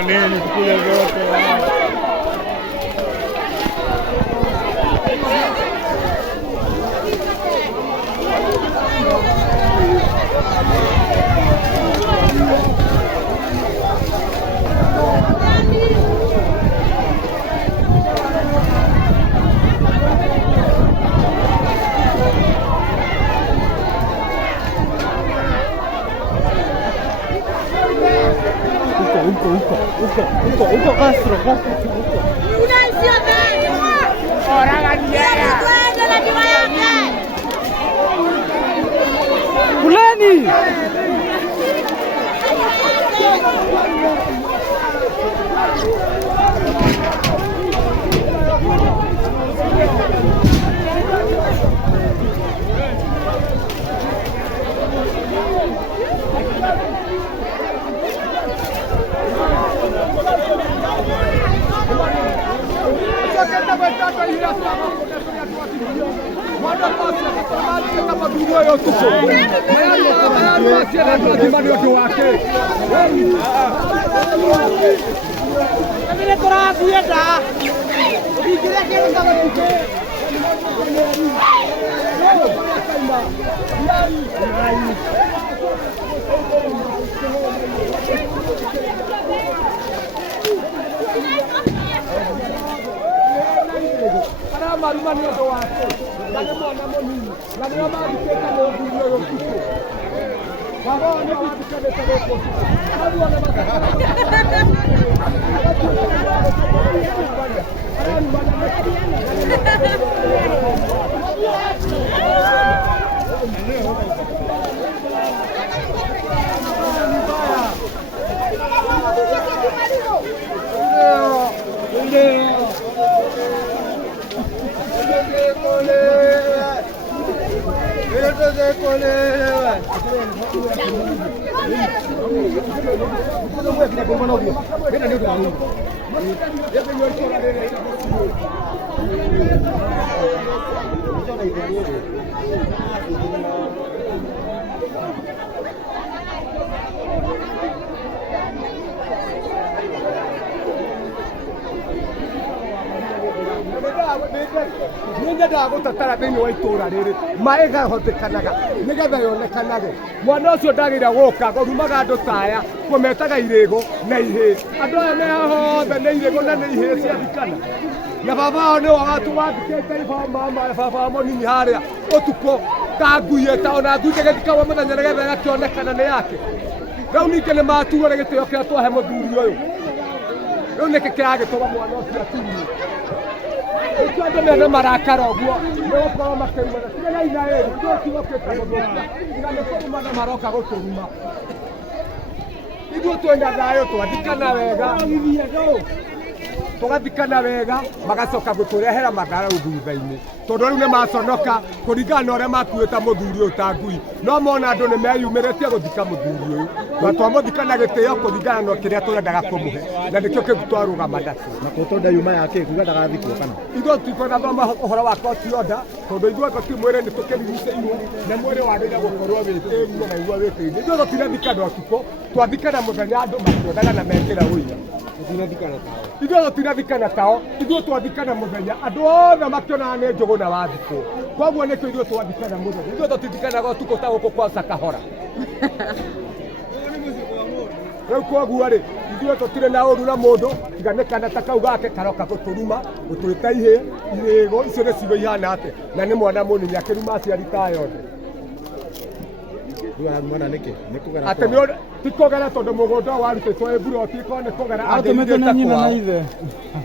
Nini tukule zote. Huko Castro. Kuleni. Nĩnyendaga gũtatara thĩinĩ wa itũũra rĩrĩ maĩ gahotekanaga nĩgetha yonekanage mwana ũcio ndagĩrĩra gũka gorumaga andũ taya kũmetaga irĩgũ na ihĩ andũ aya me haha othe nĩ irĩgũ na nĩ ihĩ ciathikana na baba wao nĩ wandĩkĩte baba wa mũnini harĩa ũtukũ ta ngui ta ona ngui ndĩgĩthikaga mũthenya nĩgetha ĩgakĩonekana nĩ yake rĩu ningĩ nĩ matuo nĩ gĩtĩo kĩrĩa twahe mũthuri ũyũ rĩu nĩkĩ kĩragĩtũma mwana ũcio atumie Ukienda mena marakara ũguo nĩ gũkorwo makĩrumana tigana Israeli ndio kĩgũkĩte gũthũkia nĩ kũrumana maroka gũtũruma ithuĩ twĩna thayũ twathikana wega tũgathikana wega magacoka gũtũrehera mathara thutha-inĩ tondũ rĩu nĩ maconoka kũringana na ũrĩa makuĩte mũthuri ũyũ ta ngui no mona andũ nĩ meyumĩrĩtie gũthika mũthuri ũyũ na twamũthikana gĩtĩo kũringana na kĩrĩa tũrendaga kũmũhe na nĩkĩo kĩu twarũgama nacio na tũtonda yuma yake kuga ndagathikwo kana ithuĩ tũtikwenda thoma ũhoro wa koti order tondũ ithuĩ tũti mwĩrĩ nĩ tũkĩrigicĩirwo na mwĩrĩ wagĩrĩire gũkorwo wĩtĩirwo na igua wĩtĩirwo ithuĩ tũtinathikana ũtukũ twathikana mũthenya andũ makĩonana na mekĩra ũira ithuĩ tũtinathikana tao ithuĩ twathikana mũthenya andũ othe makĩonana nĩ njũgũ na wathikũ koguo nĩkĩo ithuĩ twathikana mũthenya ithuĩ tũtithikanaga ũtukũ ta gũkũ kwa Kahora rĩu koguo-rĩ ithuĩ tũtirĩ na ũru na mũndũ tiga nĩ kana ta kau gake karoka gũtũruma gũtwĩta ihĩ irĩgũ icio nĩ cigo ihana atĩ na nĩ mwana mũnini akĩruma aciari ta yothe atĩ nĩ tikũgera tondũ mũgũnda warutĩtwo ĩmburoti ĩkorwo nĩ kũgera atũmĩte na ithe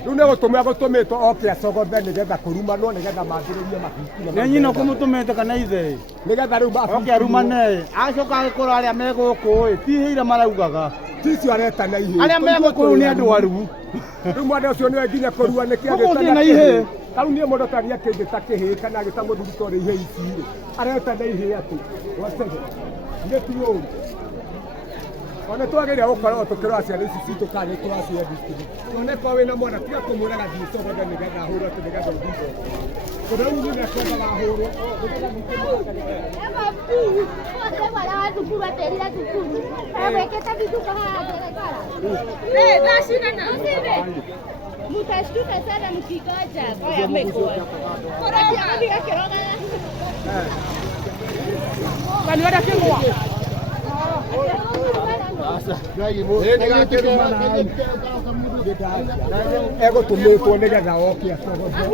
rĩu nĩ gũtũmĩtwo oke acogothe nĩgetha kũrumanwo nĩgetha mambĩrĩrie mahiku nĩ nyina ũkũmũtũmĩte kana ithe nĩgetha rĩu oke arumane acoka agĩkorwo arĩa me gũkũ tihĩire maraugaga ticio areta na ihĩ arĩa me gũkũ nĩ andũ arumu rĩu mwana ũcio nĩwe nginya kũrua nĩkĩagĩta na ihĩ kau niĩ mũndũ taria kĩngĩ ta kĩhĩ kana gĩta mũthuri tondũ ihĩ ici areta na ihĩ atĩ wacege nĩ ti ũru ona twagĩrĩire gũkorwo tũkĩrora ciana ici citũ kana nĩ tũracihe thukuru oneka wĩna mwana tiga kũmwĩra gathiĩ cogoda nĩgetha ahũrwo atĩ nĩgetha ũthiĩ tondũ rĩu nĩ ekwendaga ahũrwo Mutashtuka sana mkigoja kwa yamekuwa. Bora kiangalia kiroga. Kwani wada kingwa? Ego tumetwo nigetha oke acogoda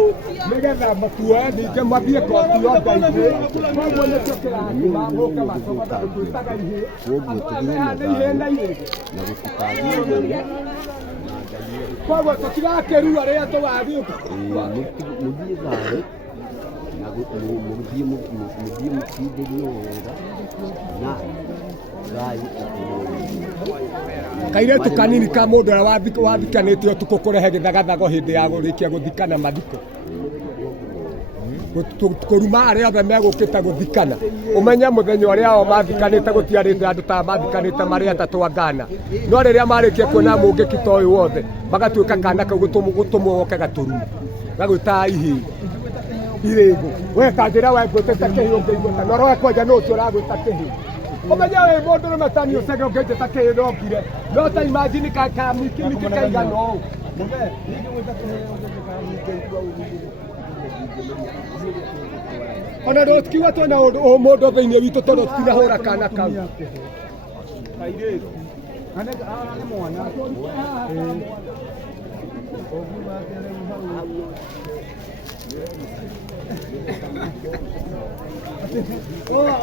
nigetha matua ningĩ mathiĩ koti ya Ngai koguo nĩkĩo kĩratũma moke macogoda gũtwĩtaga ihĩ ihĩ na ihĩ koguo tũtigakĩrua rĩrĩa tũgathiĩ mũthiĩ thayũ na mũthiĩ mũkindĩrio wega na thayũ kairĩtu kanini ka mũndũ ũrĩa wathikanĩte ũtukũ kũrehe gĩthagathago hĩndĩ ya gũrĩkia gũthikana mathiko kũruma arĩa othe megũkĩte gũthikana ũmenye mũthenya ũrĩa o mathikanĩte gũtiarĩte andũ ta mathikanĩte marĩ atatũ angana no rĩrĩa marĩkia kuona mũngĩki ta ũyũ wothe magatuĩka kana kau gũtũmwo woke gatũrumu gagwĩta ihĩ irĩgũ we kanjĩra we ngwĩtĩte kĩhĩ ũngĩigũta no roe kwenja nũ ũcio ũragwĩta kĩhĩ ũmenye wĩ mũndũ rũme tani ũcege ũngĩnjĩta kĩhĩ ndokire no ta imagine kamwĩkĩmĩkĩ kaigana ũũ ona ndũtikiuga twĩna mũndũ thĩinĩ witũ tondũ tutinahũra kana kau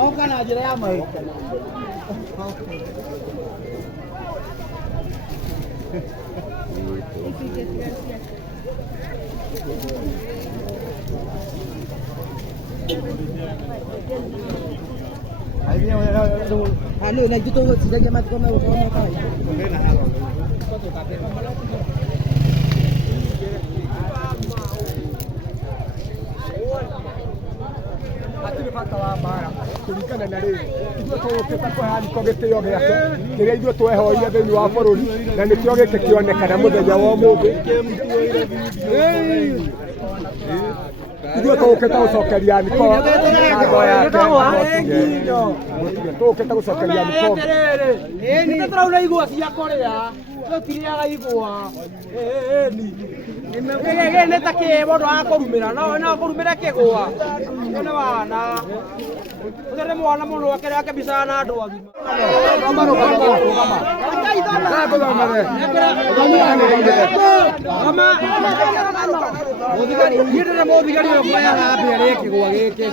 oka na njĩra ya maĩ Ano na dito sila jamat ko na usawa mo tayo. hatirĩ bata wa mbara kũringana na rĩrĩ ithuĩ tũgũkĩte kũheanĩko gĩtĩo gĩake kĩrĩa ithuĩ twehoire thĩinĩ wa bũrũri na nĩkĩo gĩkĩ kĩonekana mũthenya wa ũmũthĩ ithuĩ tũgũkĩte gũcokeria nĩko ngatho yake tũgũkĩte gũcokeria nĩko Nĩ tũrauna igwa cia kũrĩa tũtiriaga igwa gĩkĩ nĩ ta kĩ mũndũ wa kũrumĩra no kũrumĩra kĩgwa nĩ wana ũrĩ mwana mũndũ wake rĩake mbica na andũ agima Yürü modu geliyor koyar abi nereye ki kova geke.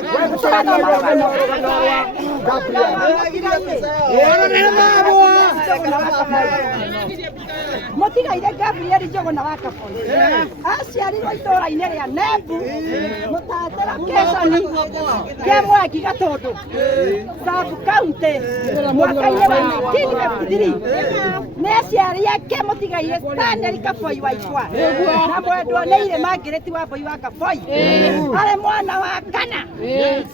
Motigaire Gabriel jogo na waka po. Aciari wa itora ine ria nebu. Mutatera kesani. Kemwa gigatondo. Sabu kaunti. Mwaka-inĩ wa 1953. Nĩ aciari ake motigaire Stanley Kaboi wa Ikwa. Na mwendwo nĩ irĩma ngĩrĩti wa Mboi wa Kaboi. Arĩ mwana wa kana.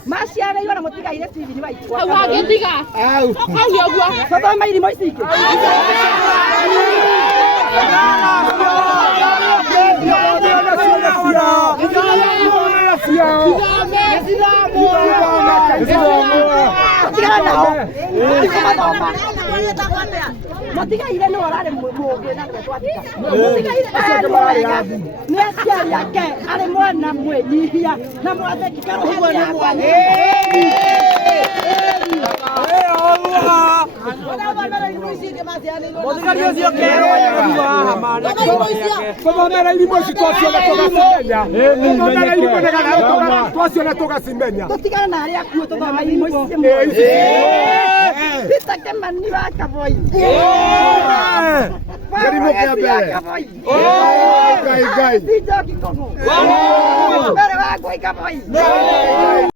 Maciarĩirwo na mũtigaire Stephen wa Ikwa. Hau agĩtiga. Hau ũguo. Thoma irimo ici ingĩ. Motigaire no arare mũngĩ na twatika. Motigaire nĩ aciari ake arĩ mwana mwĩnyihia na mwathĩki karuhania Mũthigari ũcio kero wa hamana kũthomera irimũ ici twaciona tũgacimenya kũthomera irimũ nĩgetha twaciona tũgacimenya tũtigane na arĩa akuũ tũthoma irimũ ici Peter Kimani wa Kaboi kĩrimũ kĩa mbere Ngai Ngai Njoki Kũng'ũ mbere wa Ngũi Kaboi